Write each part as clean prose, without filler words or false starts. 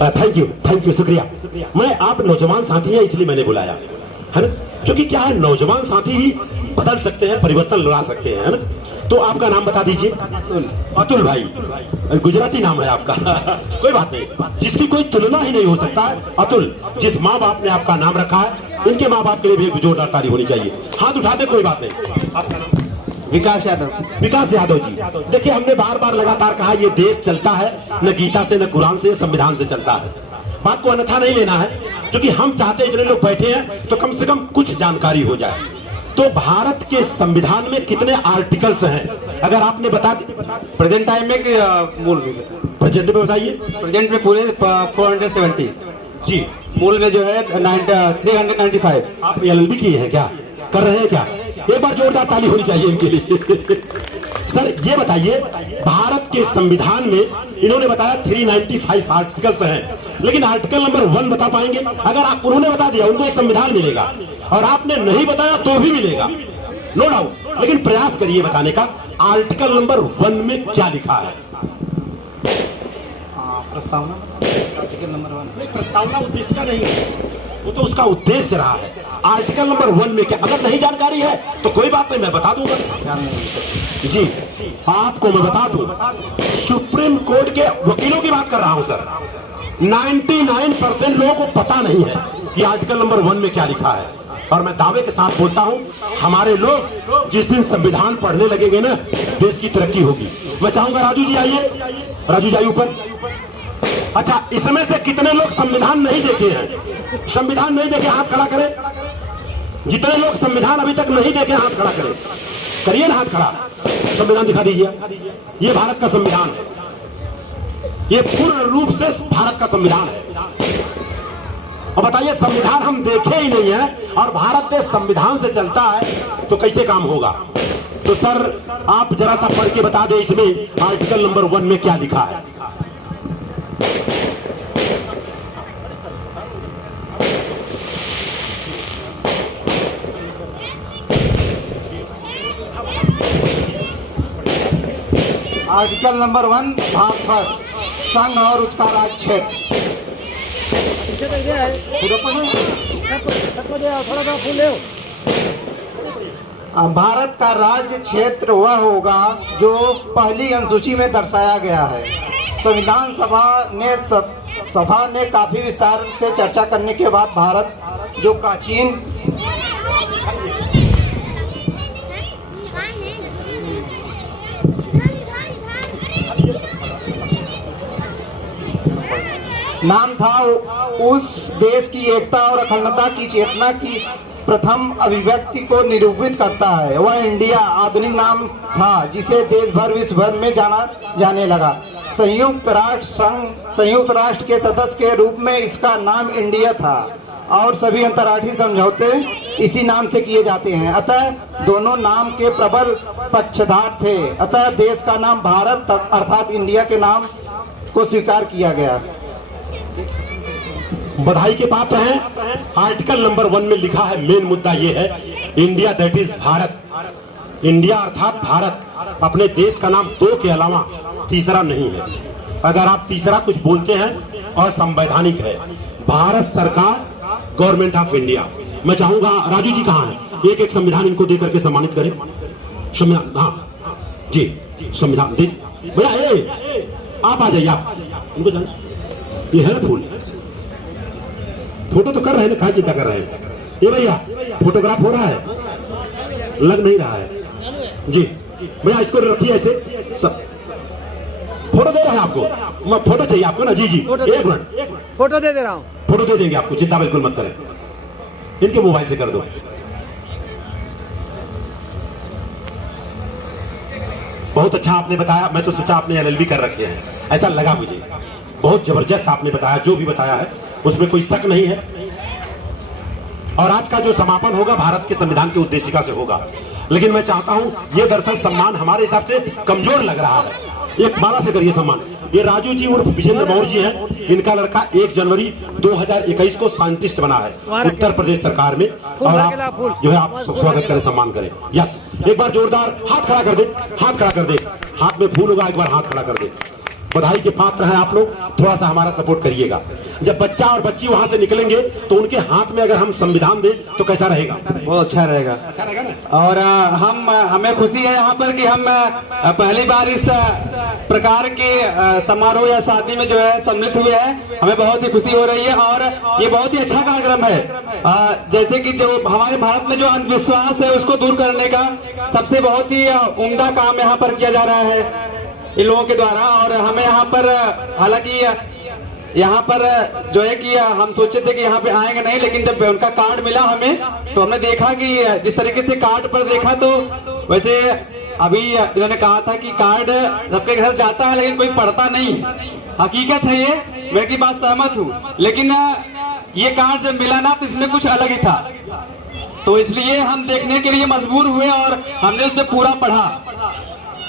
Thank you, शुक्रिया। मैं आप नौजवान साथी हैं इसलिए मैंने बुलाया है ना, क्योंकि क्या है, नौजवान साथी ही बदल सकते हैं, परिवर्तन ला सकते हैं, है ना। तो आपका नाम बता दीजिए। अतुल भाई, गुजराती नाम है आपका कोई बात नहीं, जिसकी कोई तुलना ही नहीं हो सकता है। अतुल, जिस माँ बाप ने आपका नाम रखा है, इनके माँ बाप के लिए भी जोरदार ताली होनी चाहिए। हाथ उठा दे, कोई बात नहीं। आपका नाम? विकास यादव। विकास यादव जी, देखिए हमने बार बार लगातार कहा ये देश चलता है न गीता से, न कुरान से, संविधान से चलता है। बात को अन्यथा नहीं लेना है, क्योंकि हम चाहते हैं इतने लोग बैठे हैं तो कम से कम कुछ जानकारी हो जाए। तो भारत के संविधान में कितने आर्टिकल्स हैं, अगर आपने बता प्रेजेंट टाइम में मूल में प्रेजेंट में बताइए। प्रेजेंट में पूरे 470 जी, मूल में जो है 395। आप एलएलबी किए हैं क्या, कर रहे हैं क्या? एक बार जोरदार ताली होनी चाहिए इनके लिए सर ये बताइए, भारत के संविधान में इन्होंने बताया 395 आर्टिकल्स हैं, लेकिन आर्टिकल नंबर 1 बता पाएंगे? अगर आप उन्होंने बता दिया उनको एक संविधान मिलेगा, और आपने नहीं बताया तो भी मिलेगा, नो डाउट, लेकिन प्रयास करिए बताने का। आर्टिकल नंबर 1 में क्या लिखा है? प्रस्तावना आर्टिकल नंबर 1 नहीं, प्रस्तावना उद्देश्य का नहीं है, वो तो उसका उद्देश्य रहा है। आर्टिकल नंबर 1 में क्या, अगर नहीं जानकारी है तो कोई बात नहीं, मैं बता दूंगा जी। आपको मैं बता दूं, सुप्रीम कोर्ट के वकीलों की बात कर रहा हूं सर, 99% लोगों को पता नहीं है कि आर्टिकल नंबर 1 में क्या लिखा है। और मैं दावे के साथ बोलता हूं, हमारे लोग जिस दिन संविधान पढ़ने लगेंगे ना, देश की तरक्की होगी। मैं चाहूंगा राजू जी आइए, राजू जी आइए ऊपर। अच्छा, इसमें से कितने लोग संविधान नहीं देखे हैं? संविधान नहीं देखे हाथ खड़ा करें। जितने लोग संविधान अभी तक नहीं देखे हाथ खड़ा करें, करिए ना हाथ खड़ा। संविधान दिखा दीजिए, ये भारत का संविधान है, ये पूर्ण रूप से भारत का संविधान है। और बताइए, संविधान हम देखे ही नहीं है और भारत देश संविधान से चलता है तो कैसे काम होगा? तो सर आप जरा सा पढ़ के बता दें, इसमें आर्टिकल नंबर 1 में क्या लिखा है? आर्टिकल नंबर 1 भाग फर्स्ट, संघ और उसका राज्य क्षेत्र। भारत का राज्य क्षेत्र वह होगा जो पहली अनुसूची में दर्शाया गया है। संविधान सभा ने काफी विस्तार से चर्चा करने के बाद भारत जो प्राचीन नाम था, उस देश की एकता और अखंडता की चेतना की प्रथम अभिव्यक्ति को निरूपित करता है। वह इंडिया आधुनिक नाम था जिसे देश भर विश्व भर में जाना जाने लगा। संयुक्त राष्ट्र के सदस्य के रूप में इसका नाम इंडिया था और सभी अंतर्राष्ट्रीय समझौते इसी नाम से किए जाते हैं। अतः दोनों नाम के प्रबल पक्षधर थे। अतः देश का नाम भारत अर्थात इंडिया के नाम को स्वीकार किया गया। बधाई के पात्र हैं। आर्टिकल नंबर 1 में लिखा है, मेन मुद्दा ये है, India that is Bharat. India अर्थात भारत। अपने देश का नाम 2 के अलावा तीसरा नहीं है। अगर आप तीसरा कुछ बोलते हैं असंवैधानिक है। भारत सरकार, गवर्नमेंट ऑफ इंडिया। मैं चाहूंगा राजू जी कहाँ हैं, एक एक संविधान इनको दे करके सम्मानित करें। संविधान, हाँ जी, संविधान दे भैया। आप आ जाइए, आप इनको जान, ये है ना फूल, फोटो तो कर रहे हैं ना, कहाँ चिंता कर रहे हैं? ये भैया फोटोग्राफ हो रहा है, लग नहीं रहा है जी। भैया इसको रखिए ऐसे, सब फोटो दे रहे हैं आपको। मैं फोटो चाहिए आपको ना? जी जी, एक मिनट, फोटो दे रहा हूँ। फोटो दे देंगे आपको, चिंता बिल्कुल मत करें। इनके मोबाइल से कर दो। बहुत अच्छा आपने बताया, मैं तो सोचा आपने एलएलबी कर रखे हैं, ऐसा लगा मुझे। बहुत जबरदस्त आपने बताया, जो भी बताया है उसमें कोई शक नहीं है। और आज का जो समापन होगा भारत के संविधान की उद्देशिका से होगा। लेकिन मैं चाहता हूं, ये दरअसल सम्मान हमारे हिसाब से कमजोर लग रहा है। एक बाला से करिए सम्मान। ये राजू जी उर्फ विजेंद्र मौर्य जी हैं, इनका लड़का 1 जनवरी 2021 को साइंटिस्ट बना है उत्तर प्रदेश सरकार में। और आप जो है आप स्वागत करें, सम्मान करें। यस, एक बार जोरदार हाथ खड़ा कर दे, हाथ खड़ा कर दे, हाथ में फूल होगा, एक बार हाथ खड़ा कर दे। बधाई के पात्र हैं आप लोग, थोड़ा सा हमारा सपोर्ट करिएगा। जब बच्चा और बच्ची वहां से निकलेंगे तो उनके हाथ में अगर हम संविधान दें तो कैसा रहेगा? बहुत अच्छा रहेगा। अच्छा रहेगा ना। और हमें खुशी है यहाँ पर कि हम पहली बार इस प्रकार के समारोह या शादी में जो है सम्मिलित हुए हैं। हमें बहुत ही खुशी हो रही है और ये बहुत ही अच्छा कार्यक्रम है। जैसे कि जो हमारे भारत में जो अंधविश्वास है उसको दूर करने का सबसे बहुत ही उम्दा काम यहाँ पर किया जा रहा है इन लोगों के द्वारा। और हमें यहाँ पर हालांकि यहाँ पर जो है कि हम सोचे थे कि यहाँ पे आएंगे नहीं, लेकिन जब उनका कार्ड मिला हमें तो हमने देखा कि जिस तरीके से कार्ड पर देखा तो वैसे अभी इन्होंने कहा था कि कार्ड सबके घर जाता है लेकिन कोई पढ़ता नहीं है। हकीकत है ये, मैं की बात सहमत हूँ, लेकिन ये कार्ड जब मिला ना तो इसमें कुछ अलग ही था, तो इसलिए हम देखने के लिए मजबूर हुए और हमने उसमें पूरा पढ़ा।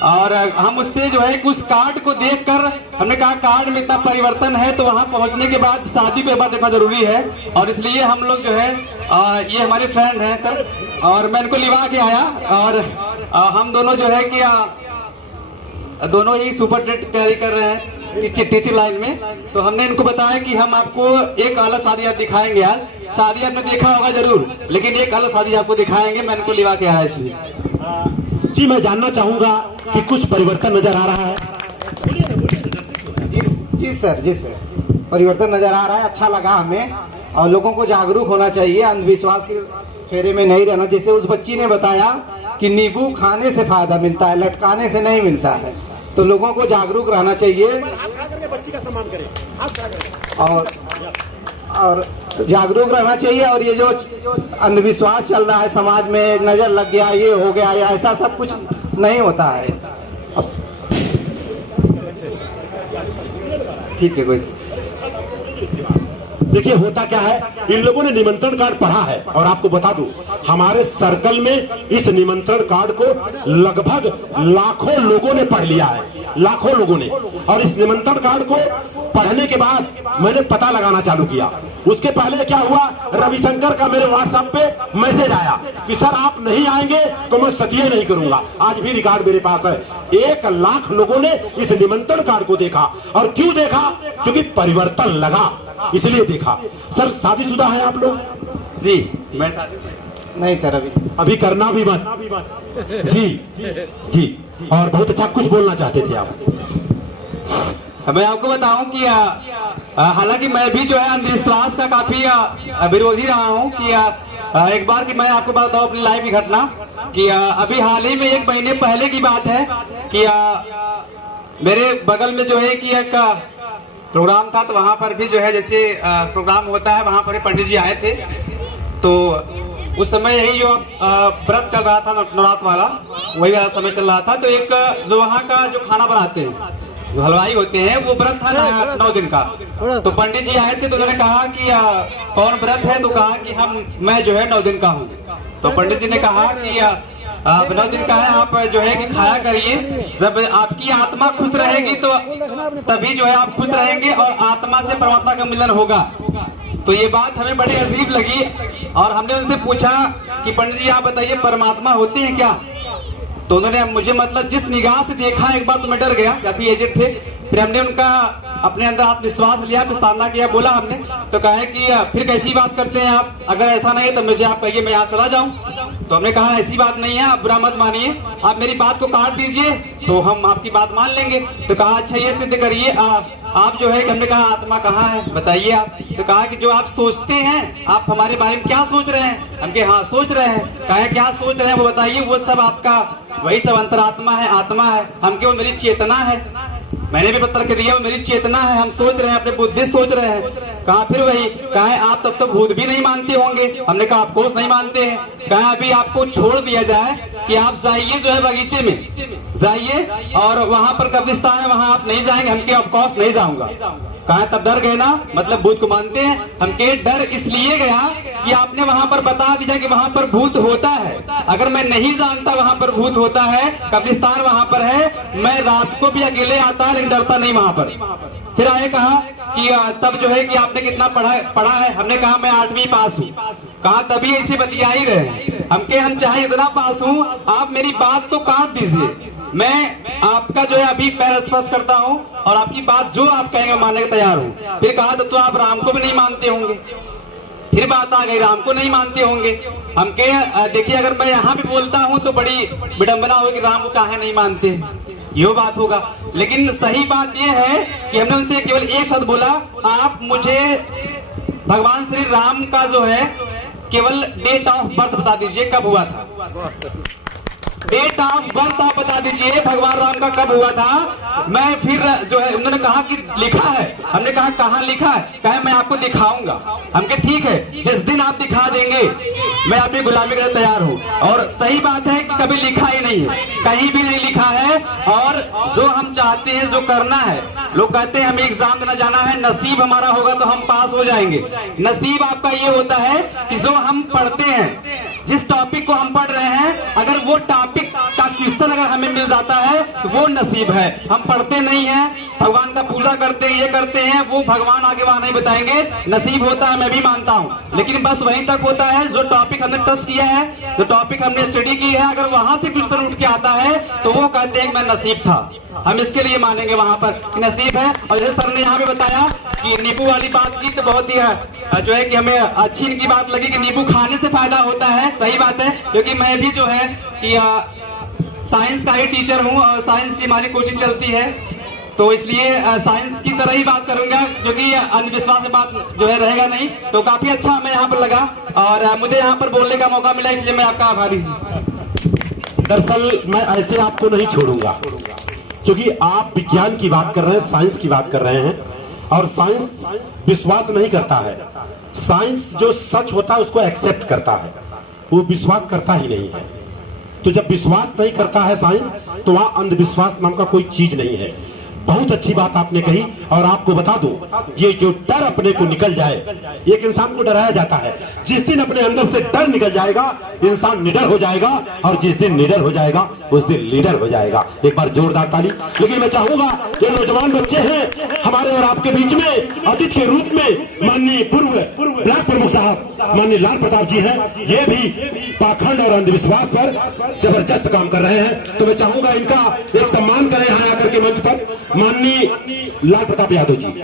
और हम उससे जो है उस कार्ड को देखकर हमने कहा कार्ड में इतना परिवर्तन है तो वहां पहुंचने के बाद शादी को एक बार देखना जरूरी है। और इसलिए हम लोग जो है ये हमारे फ्रेंड हैं सर, और मैं इनको लिवा के आया और हम दोनों जो है कि दोनों ही सुपर टेट की तैयारी कर रहे हैं टीचिंग लाइन में। तो हमने इनको बताया कि हम आपको एक अलग शादी आप दिखाएंगे। आज शादी आपने देखा होगा जरूर, लेकिन एक अलग शादी आपको दिखाएंगे। मैं इनको लिवा के आया इसलिए। जी मैं जानना चाहूंगा कि कुछ परिवर्तन नजर आ रहा है? जी सर, परिवर्तन नजर आ रहा है, अच्छा लगा हमें। और लोगों को जागरूक होना चाहिए, अंधविश्वास के फेरे में नहीं रहना। जैसे उस बच्ची ने बताया कि नींबू खाने से फायदा मिलता है, लटकाने से नहीं मिलता है, तो लोगों को जागरूक रहना चाहिए और जागरूक रहना चाहिए। और ये जो अंधविश्वास चल रहा है समाज में, नजर लग गया, ये हो गया, या ऐसा सब कुछ नहीं होता है। ठीक है, कोई देखिए होता क्या है, इन लोगों ने निमंत्रण कार्ड पढ़ा है और आपको बता दूं हमारे सर्कल में इस निमंत्रण कार्ड को लगभग लाखों लोगों ने पढ़ लिया है, लाखों लोगों ने। और इस निमंत्रण कार्ड को पढ़ने के बाद मैंने पता लगाना चालू किया। उसके पहले क्या हुआ, रविशंकर का मेरे व्हाट्सएप पे मैसेज आया कि सर आप नहीं आएंगे तो मैं सत्य नहीं करूंगा। आज भी रिकॉर्ड मेरे पास है, 1 लाख लोगों ने इस निमंत्रण कार्ड को देखा। और क्यों देखा? क्योंकि परिवर्तन लगा, इसलिए देखा। सर शादीशुदा है आप लोग? जी मैं शादी नहीं सर, अभी करना भी मत। जी और बहुत अच्छा कुछ बोलना चाहते थे आप? मैं आपको बताऊं कि हालांकि मैं भी जो है अंधविश्वास का काफी विरोधी रहा हूं कि एक बार कि मैं आपको बताऊं अपनी लाइफ की घटना कि अभी हाल ही में 1 महीने पहले की बात है कि मेरे बगल में जो है कि एक प्रोग्राम था, तो वहां पर भी जो है जैसे प्रोग्राम होता है वहां पर पंडित जी आए थे। तो उस समय यही जो व्रत चल रहा था नवरात्र वाला, वही वाला समय चल रहा था। तो एक जो वहाँ का जो खाना बनाते हैं, जो हलवाई होते हैं, वो व्रत था 9 दिन का। तो पंडित जी आए थे तो उन्होंने कहा कि कौन व्रत है? तो कहा कि मैं जो है 9 दिन का हूँ। तो पंडित जी ने कहा कि 9 दिन का है, आप जो है कि खाया करिए। जब आपकी आत्मा खुश रहेगी तो तभी जो है आप खुश रहेंगे और आत्मा से परमात्मा का मिलन होगा। तो ये बात हमें बड़ी अजीब लगी और हमने उनसे पूछा कि पंडित जी आप बताइए परमात्मा होते हैं क्या? तो उन्होंने मुझे मतलब जिस निगाह से देखा एक बार तो मैं डर गया, काफी एजेड थे। फिर हमने उनका अपने अंदर आत्मविश्वास लिया, फिर सामना किया, बोला हमने तो कहा कि फिर कैसी बात करते हैं आप? अगर ऐसा नहीं है तो मुझे आप कहिए, मैं यहाँ चला जाऊँ। तो हमने कहा ऐसी बात नहीं है, आप बुरा मत मानिए, आप मेरी बात को काट दीजिए तो हम आपकी बात मान लेंगे। तो कहा अच्छा ये सिद्ध करिए आप जो है, हमने कहा आत्मा कहाँ है बताइए आप। तो कहा कि जो आप सोचते हैं, आप हमारे बारे में क्या सोच रहे हैं? हम कहे हाँ सोच रहे हैं। कहा क्या सोच रहे हैं वो बताइए। वो सब आपका वही सब अंतरात्मा है, आत्मा है। हम केवल मेरी चेतना है, मैंने भी पत्र के दिया, वो मेरी चेतना है, हम सोच रहे हैं, अपने बुद्धि सोच रहे हैं। कहा फिर वही, कहा आप तब तो भूत भी नहीं मानते होंगे। हमने कहा ऑफकोर्स नहीं मानते हैं। कहा अभी आपको छोड़ दिया जाए कि आप जाइए जो है बगीचे में जाइए और वहां पर कब्रिस्तान है, वहां आप नहीं जाएंगे। हम के ऑफकोर्स नहीं जाऊंगा। कहा तब डर गए ना, मतलब भूत को मानते हैं। हम के डर इसलिए गया कि आपने वहां पर बता दिया कि वहां पर भूत होता है। अगर मैं नहीं जानता वहां पर भूत होता है, कब्रिस्तान वहां पर है, मैं रात को भी अकेले आता लेकिन डरता नहीं वहां पर। फिर आए कहा कि तब जो है कि आपने कितना पढ़ा है? हमने कहा मैं 8वीं पास हूँ। कहा तभी ऐसे बतिया ही रहे। हम चाहे इतना पास हूँ, आप मेरी बात तो काट दीजिए। मैं आपका जो है अभी पैर स्पर्श करता हूं और आपकी बात जो आप कहेंगे मैं मानने को तैयार हूं। फिर कहा तो आप राम को भी नहीं मानते होंगे, फिर बात आ गई राम को नहीं मानते होंगे। हम के देखिए अगर मैं यहाँ पे बोलता हूँ तो बड़ी विडंबना होगी, राम को काहे नहीं मानते, यो बात होगा। लेकिन सही बात यह है कि हमने उनसे केवल एक शब्द बोला, आप मुझे भगवान श्री राम का जो है केवल डेट ऑफ बर्थ बता दीजिए, कब हुआ था। डेट ऑफ बर्थ आप बता दीजिए भगवान राम का कब हुआ था। मैं फिर जो है उन्होंने कहा कि लिखा है, हमने कहा कहाँ लिखा है, कहे मैं आपको दिखाऊंगा। हम कहे ठीक है, जिस दिन आप दिखा देंगे मैं आपकी गुलामी के लिए तैयार हूँ। और सही बात है कि कभी लिखा ही नहीं है, कहीं भी नहीं लिखा है। और जो हम चाहते हैं, जो करना है, लोग कहते हैं हमें एग्जाम देना जाना है, नसीब हमारा होगा तो हम पास हो जाएंगे। नसीब आपका ये होता है कि जो हम पढ़ते हैं, जिस टॉपिक को हम पढ़ रहे हैं, अगर वो टॉपिक का क्वेश्चन अगर हमें मिल जाता है तो वो नसीब है। हम पढ़ते नहीं हैं, भगवान का पूजा करते हैं, ये करते हैं, वो भगवान आगे वहां नहीं बताएंगे। नसीब होता है, मैं भी मानता हूं, लेकिन बस वहीं तक होता है। जो टॉपिक हमने टच किया है, जो टॉपिक हमने स्टडी की है, अगर वहां से क्वेश्चन उठ के आता है तो वो कहते हैं मैं नसीब था। हम इसके लिए मानेंगे वहां पर कि नसीब है। और जैसे सर ने यहाँ पे बताया कि नींबू वाली बात की, तो बहुत ही जो है कि हमें अच्छी इनकी बात लगी कि नींबू खाने से फायदा होता है। सही बात है, क्योंकि मैं भी जो है कि साइंस का ही टीचर हूँ और साइंस की हमारी कोचिंग चलती है, तो इसलिए साइंस की तरह ही बात करूंगा, क्योंकि अंधविश्वास की बात जो है रहेगा नहीं। तो काफी अच्छा हमें यहाँ पर लगा और मुझे यहाँ पर बोलने का मौका मिला, इसलिए मैं आपका आभारी हूँ। दरअसल मैं ऐसे आपको नहीं छोड़ूंगा, क्योंकि आप विज्ञान की बात कर रहे हैं, साइंस की बात कर रहे हैं, और साइंस विश्वास नहीं करता है। साइंस जो सच होता है उसको एक्सेप्ट करता है, वो विश्वास करता ही नहीं है। तो जब विश्वास नहीं करता है साइंस, तो वहां अंधविश्वास नाम का कोई चीज नहीं है। बहुत अच्छी बात आपने कही। और आपको बता दूं, ये जो डर अपने को निकल जाए, एक इंसान को डराया जाता है, जिस दिन अपने अंदर से डर निकल जाएगा इंसान निडर हो जाएगा, और जिस दिन निडर हो जाएगा उस दिन लीडर हो जाएगा। एक बार जोरदार ताली। लेकिन मैं चाहूंगा ये नौजवान बच्चे हैं हमारे और आपके बीच में, अतिथि के रूप में माननीय पूर्व ब्लॉक प्रमुख साहब माननीय लाल प्रताप जी हैं, ये भी पाखंड और अंधविश्वास पर जबरदस्त काम कर रहे हैं। तो मैं चाहूंगा इनका एक सम्मान करें यहाँ आकर के मंच पर माननीय लाल प्रताप यादव जी।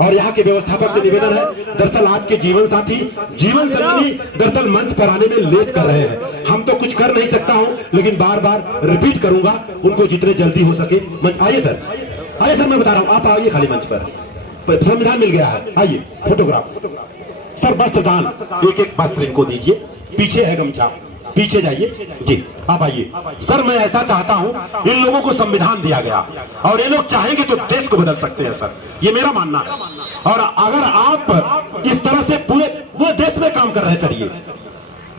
और यहाँ के व्यवस्थापक से निवेदन है, दरअसल आज के जीवन साथी जीवन संगिनी दरअसल मंच पर आने में लेट कर रहे हैं। हम तो कुछ कर नहीं सकता हूँ, लेकिन बार बार रिपीट करूंगा, उनको जितने जल्दी हो सके मंच। आइए सर, आइए सर, मैं बता रहा हूँ, आप आइए खाली मंच पर, संविधान मिल गया है, आइए फोटोग्राफ। सर वस्त्र दान, एक एक वस्त्र इनको दीजिए, पीछे है गमछा, पीछे जाइए जी, आप आइए। सर मैं ऐसा चाहता हूं, इन लोगों को संविधान दिया गया और ये लोग चाहेंगे तो देश को बदल सकते हैं सर, ये मेरा मानना है। और अगर आप इस तरह से पूरे देश में काम कर रहे हैं सर, ये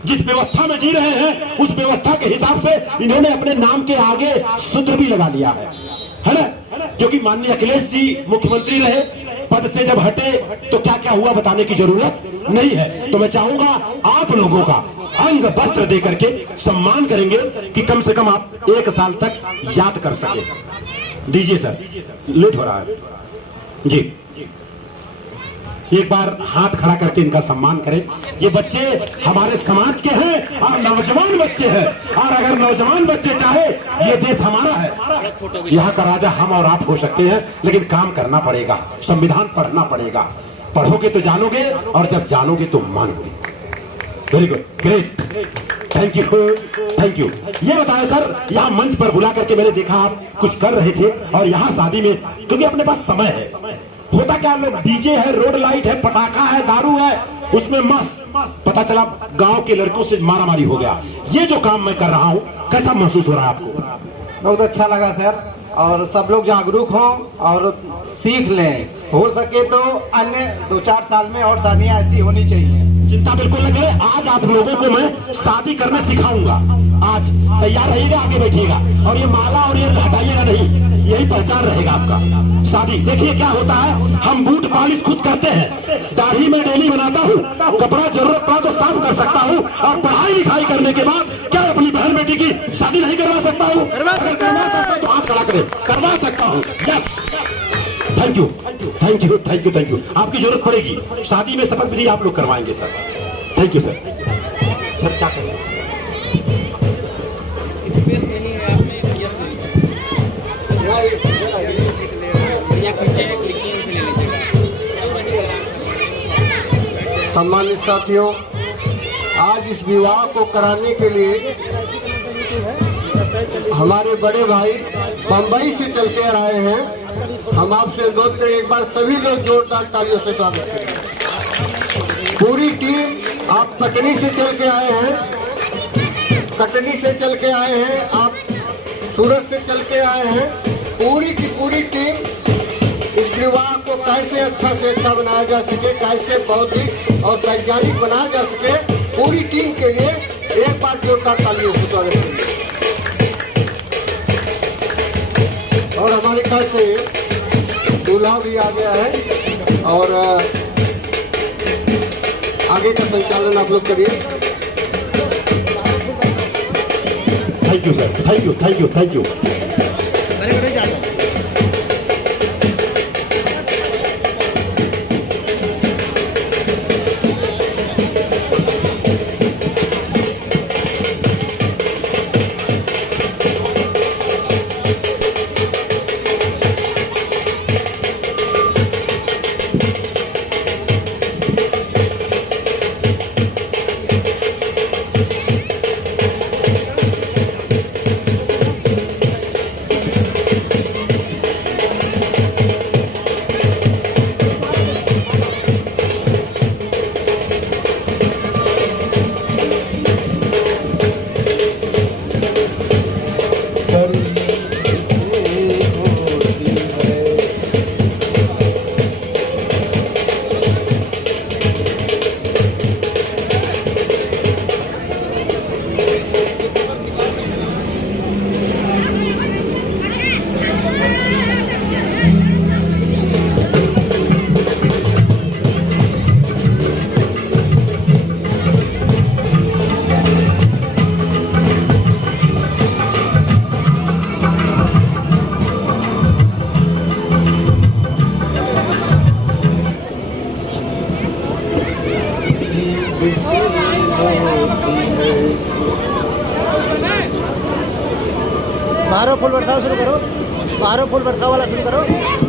जिस व्यवस्था में जी रहे हैं उस व्यवस्था के हिसाब से इन्होंने अपने नाम के आगे सूत्र भी लगा लिया है ना। क्योंकि माननीय अखिलेश जी मुख्यमंत्री रहे, पद से जब हटे तो क्या क्या हुआ बताने की जरूरत नहीं है। तो मैं चाहूंगा आप लोगों का अंग वस्त्र दे करके सम्मान करेंगे कि कम से कम आप 1 साल तक याद कर सके। दीजिए सर, लेट हो रहा है जी। एक बार हाथ खड़ा करके इनका सम्मान करें। ये बच्चे हमारे समाज के हैं और नौजवान बच्चे हैं, और अगर नौजवान बच्चे चाहे, ये देश हमारा है, यहाँ का राजा हम और आप हो सकते हैं, लेकिन काम करना पड़ेगा, संविधान पढ़ना पड़ेगा। पढ़ोगे तो जानोगे, और जब जानोगे तो मानोगे। Very good, great, thank you, thank you. ये बताया सर, यहाँ मंच पर बुला करके मैंने देखा आप कुछ कर रहे थे, और यहाँ शादी में क्योंकि अपने पास समय है, होता क्या, लोग डीजे है, रोड लाइट है, पटाखा है, दारू है, उसमें मस्त, पता चला गांव के लड़कों से मारामारी हो गया। ये जो काम मैं कर रहा हूँ, कैसा महसूस हो रहा है आपको? बहुत अच्छा लगा सर, और सब लोग जागरूक हों और सीख लें। हो सके तो अन्य 2-4 साल में और शादियां ऐसी होनी चाहिए। चिंता बिल्कुल न करें, आज आप लोगों को मैं शादी करना सिखाऊंगा। आज तैयार रहिएगा, आगे बैठिएगा, और ये माला और ये हटाइएगा नहीं, यही पहचान रहेगा आपका। शादी देखिए क्या होता है, हम बूट पॉलिश खुद करते हैं, दाढ़ी में डेली बनाता हूँ, कपड़ा जरूरत पड़ा तो साफ कर सकता हूँ, और पढ़ाई लिखाई करने के बाद क्या अपनी बहन बेटी की शादी नहीं करवा सकता हूँ? अगर करवा सकता तो हाथ खड़ा करें, करवा सकता हूँ। Thank you, thank you, thank you, thank you. आपकी जरूरत पड़ेगी, शादी में शपथ विधि आप लोग करवाएंगे sir. Thank you sir. Sir क्या करेंगे? सम्मानित साथियों, आज इस विवाह को कराने के लिए हमारे बड़े भाई बंबई से चल के आए हैं। हम आपसे अनुरोध करें, एक बार सभी लोग जोरदार तालियों से स्वागत करें। पूरी टीम आप कटनी से चल के आए हैं, कटनी से चल के आए हैं, आप सूरत से चल के आए हैं। पूरी की पूरी टीम इस विवाह को कैसे अच्छा से अच्छा बनाया जा सके, कैसे बौद्धिक और वैज्ञानिक बनाया जा सके, पूरी टीम के लिए एक बार जोरदार तालियों से स्वागत करिए। और हमारे घर से दूल्हा भी आ गया है और आगे का संचालन आप लोग करिए। Thank you sir, thank you thank you thank you. बाहरों फूल बरसाओ शुरू करो, बाहरों फूल बरसाओ वाला शुरू करो।